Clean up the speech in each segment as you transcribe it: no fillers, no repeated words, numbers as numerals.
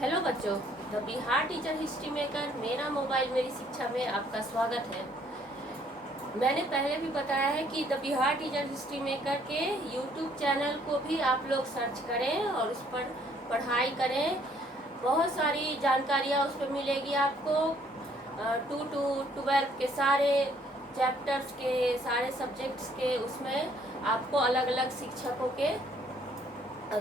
Hello बच्चों, the Bihar teacher history maker मेरा mobile मेरी शिक्षा में आपका स्वागत है। मैंने पहले भी बताया है कि the Bihar teacher history maker के यूट्यूब चैनल को भी आप लोग सर्च करें और उस पर पढ़ाई करें। बहुत सारी जानकारियाँ उस पर मिलेगी आपको। 2 to 12 के सारे चैप्टर्स के, सारे सब्जेक्ट्स के, उसमें आपको अलग अलग शिक्षकों के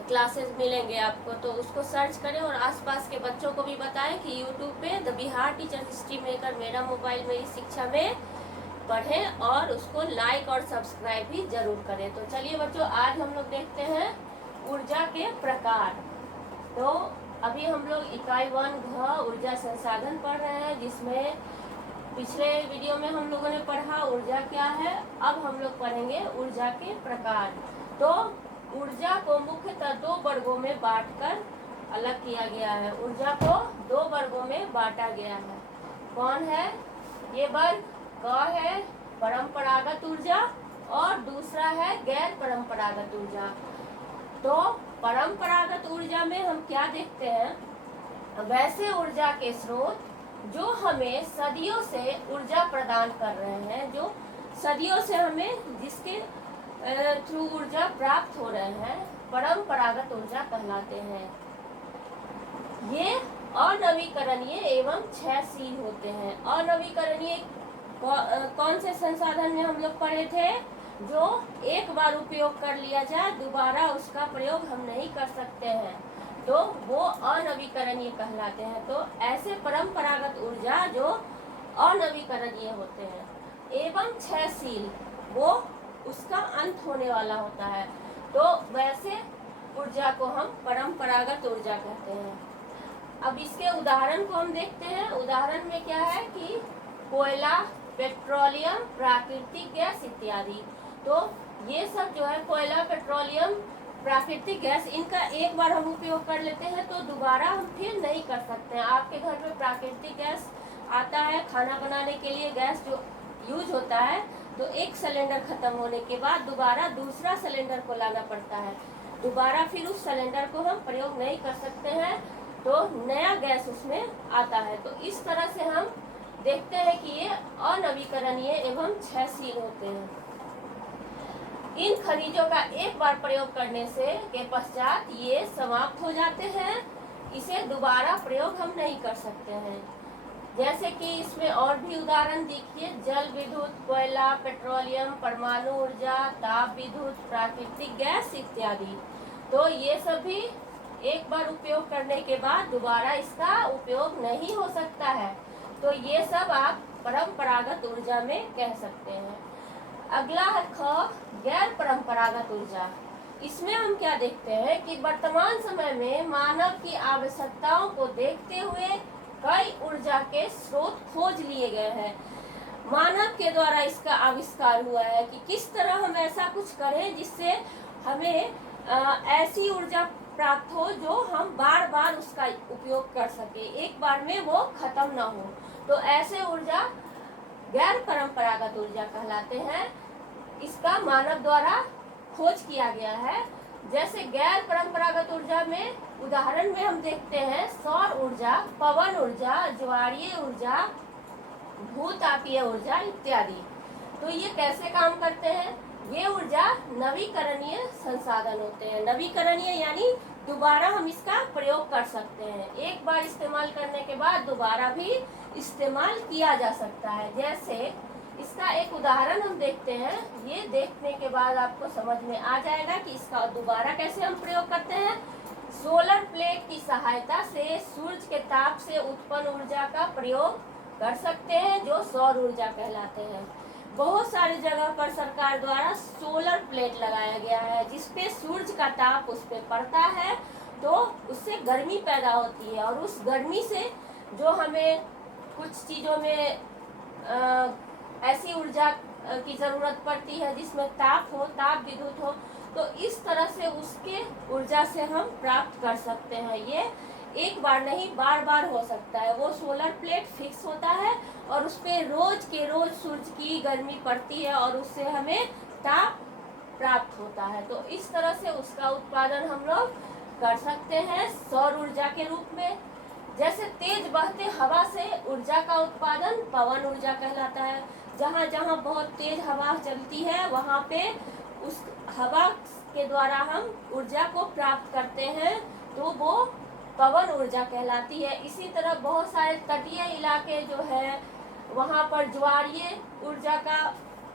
क्लासेस मिलेंगे आपको। तो उसको सर्च करें और आसपास के बच्चों को भी बताएं कि यूट्यूब पे the Bihar teacher history maker मेरा मोबाइल मेरी शिक्षा में पढ़ें और उसको लाइक और सब्सक्राइब भी जरूर करें। तो चलिए बच्चों, आज हम लोग देखते हैं ऊर्जा के प्रकार। तो अभी हम लोग इकाई 1 घ ऊर्जा संसाधन पढ़ रहे हैं, जिसमें पिछले वीडियो में हम लोगों ने पढ़ा ऊर्जा क्या है। अब हम लोग पढ़ेंगे ऊर्जा के प्रकार। तो ऊर्जा को मुख्यतः 2 वर्गों में बांटकर अलग किया गया है। ऊर्जा को 2 वर्गों में बांटा गया है। कौन है ये वर्ग? क है परंपरागत ऊर्जा और दूसरा है गैर परंपरागत ऊर्जा। तो परंपरागत ऊर्जा में हम क्या देखते हैं? वैसे ऊर्जा के स्रोत जो हमें सदियों से ऊर्जा प्रदान कर रहे हैं, जो सदियों से हमें जिसके थ्रू ऊर्जा प्राप्त हो रहे हैं, परंपरागत ऊर्जा कहलाते हैं। ये अनवीकरणीय एवं क्षयशील होते हैं। अनवीकरणीय कौन से संसाधन में हम लोग पढ़े थे? जो एक बार उपयोग कर लिया जाए, दोबारा उसका प्रयोग हम नहीं कर सकते हैं, तो वो अनवीकरणीय कहलाते हैं। तो ऐसे परंपरागत ऊर्जा जो अनवीकरणीय होते हैं एवं क्षयशील, वो उसका अंत होने वाला होता है, तो वैसे ऊर्जा को हम परंपरागत ऊर्जा कहते हैं। अब इसके उदाहरण को हम देखते हैं। उदाहरण में क्या है कि कोयला, पेट्रोलियम, प्राकृतिक गैस इत्यादि। तो ये सब जो है कोयला, पेट्रोलियम, प्राकृतिक गैस, इनका एक बार हम उपयोग कर लेते हैं तो दोबारा हम फिर नहीं कर सकते हैं। आपके घर में प्राकृतिक गैस आता है, खाना बनाने के लिए गैस जो यूज होता है, तो एक सिलेंडर खत्म होने के बाद दोबारा दूसरा सिलेंडर को लाना पड़ता है। दोबारा फिर उस सिलेंडर को हम प्रयोग नहीं कर सकते हैं, तो नया गैस उसमें आता है। तो इस तरह से हम देखते हैं कि ये अनवीकरणीय एवं क्षयशील होते हैं। इन खनिजों का एक बार प्रयोग करने से के पश्चात ये समाप्त हो जाते हैं। इसे दोबारा प्रयोग हम नहीं कर सकते हैं। जैसे कि इसमें और भी उदाहरण देखिए, जल विद्युत, कोयला, पेट्रोलियम, परमाणु ऊर्जा, ताप विद्युत, प्राकृतिक गैस इत्यादि। तो ये सभी एक बार उपयोग करने के बाद दोबारा इसका उपयोग नहीं हो सकता है, तो ये सब आप परंपरागत ऊर्जा में कह सकते हैं। अगला है ख, गैर परंपरागत ऊर्जा। इसमें हम क्या देखते हैं कि वर्तमान समय में मानव की आवश्यकताओं को देखते हुए कई ऊर्जा के स्रोत खोज लिए गए हैं। मानव के द्वारा इसका आविष्कार हुआ है कि किस तरह हम ऐसा कुछ करें जिससे हमें ऐसी ऊर्जा प्राप्त हो जो हम बार बार उसका उपयोग कर सके, एक बार में वो खत्म ना हो। तो ऐसे ऊर्जा गैर परंपरागत ऊर्जा कहलाते हैं। इसका मानव द्वारा खोज किया गया है। जैसे गैर परंपरागत ऊर्जा में उदाहरण में हम देखते हैं सौर ऊर्जा, पवन ऊर्जा, ज्वारीय ऊर्जा, भूतापीय ऊर्जा इत्यादि। तो ये कैसे काम करते हैं? ये ऊर्जा नवीकरणीय संसाधन होते हैं। नवीकरणीय यानी दोबारा हम इसका प्रयोग कर सकते हैं। एक बार इस्तेमाल करने के बाद दोबारा भी इस्तेमाल किया जा सकता है। जैसे इसका एक उदाहरण हम देखते हैं। ये देखने के बाद आपको समझ में आ जाएगा कि इसका दोबारा कैसे हम प्रयोग करते हैं। सोलर प्लेट की सहायता से सूरज के ताप से उत्पन्न ऊर्जा का प्रयोग कर सकते हैं, जो सौर ऊर्जा कहलाते हैं। बहुत सारी जगह पर सरकार द्वारा सोलर प्लेट लगाया गया है, जिसपे सूरज का ताप उस पे पड़ता है, तो उससे गर्मी पैदा होती है, और उस गर्मी से जो हमें कुछ चीज़ों में ऐसी ऊर्जा की ज़रूरत पड़ती है जिसमें ताप हो, ताप विद्युत हो, तो इस तरह से उसके ऊर्जा से हम प्राप्त कर सकते हैं। ये एक बार नहीं, बार बार हो सकता है। वो सोलर प्लेट फिक्स होता है और उस पर रोज के रोज सूरज की गर्मी पड़ती है और उससे हमें ताप प्राप्त होता है। तो इस तरह से उसका उत्पादन हम लोग कर सकते हैं सौर ऊर्जा के रूप में। जैसे तेज बहते हवा से ऊर्जा का उत्पादन पवन ऊर्जा कहलाता है। जहाँ जहाँ बहुत तेज हवा चलती है वहाँ पे उस हवा के द्वारा हम ऊर्जा को प्राप्त करते हैं, तो वो पवन ऊर्जा कहलाती है। इसी तरह बहुत सारे तटीय इलाके जो है वहाँ पर ज्वारीय ऊर्जा का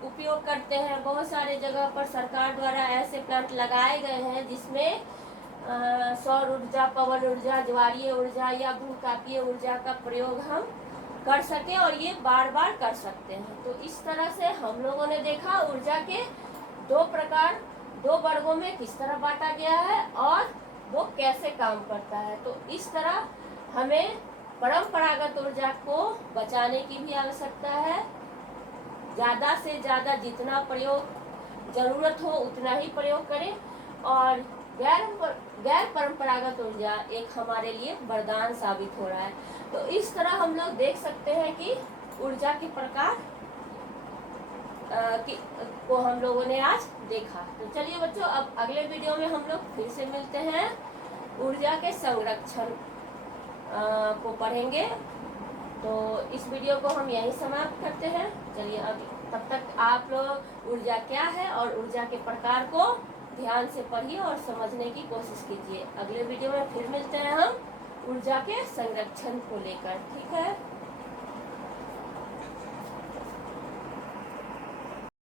उपयोग करते हैं। बहुत सारे जगह पर सरकार द्वारा ऐसे प्लांट लगाए गए हैं जिसमें सौर ऊर्जा, पवन ऊर्जा, ज्वारीय ऊर्जा या भूतापीय ऊर्जा का प्रयोग हम कर सकें और ये बार बार कर सकते हैं। तो इस तरह से हम लोगों ने देखा ऊर्जा के दो वर्गों में किस तरह बांटा गया है और वो कैसे काम करता है। तो इस तरह हमें परंपरागत ऊर्जा को बचाने की भी आवश्यकता है। ज़्यादा से ज़्यादा जितना प्रयोग जरूरत हो उतना ही प्रयोग करें और गैर परंपरागत ऊर्जा एक हमारे लिए वरदान साबित हो रहा है। तो इस तरह हम लोग देख सकते हैं कि ऊर्जा के प्रकार को हम लोगों ने आज देखा। तो चलिए बच्चों, अब अगले वीडियो में हम लोग फिर से मिलते हैं, ऊर्जा के संरक्षण को पढ़ेंगे। तो इस वीडियो को हम यहीं समाप्त करते हैं। चलिए, अब तब तक आप लोग ऊर्जा क्या है और ऊर्जा के प्रकार को ध्यान से पढ़िए और समझने की कोशिश कीजिए। अगले वीडियो में फिर मिलते हैं हम ऊर्जा के संरक्षण को लेकर। ठीक है।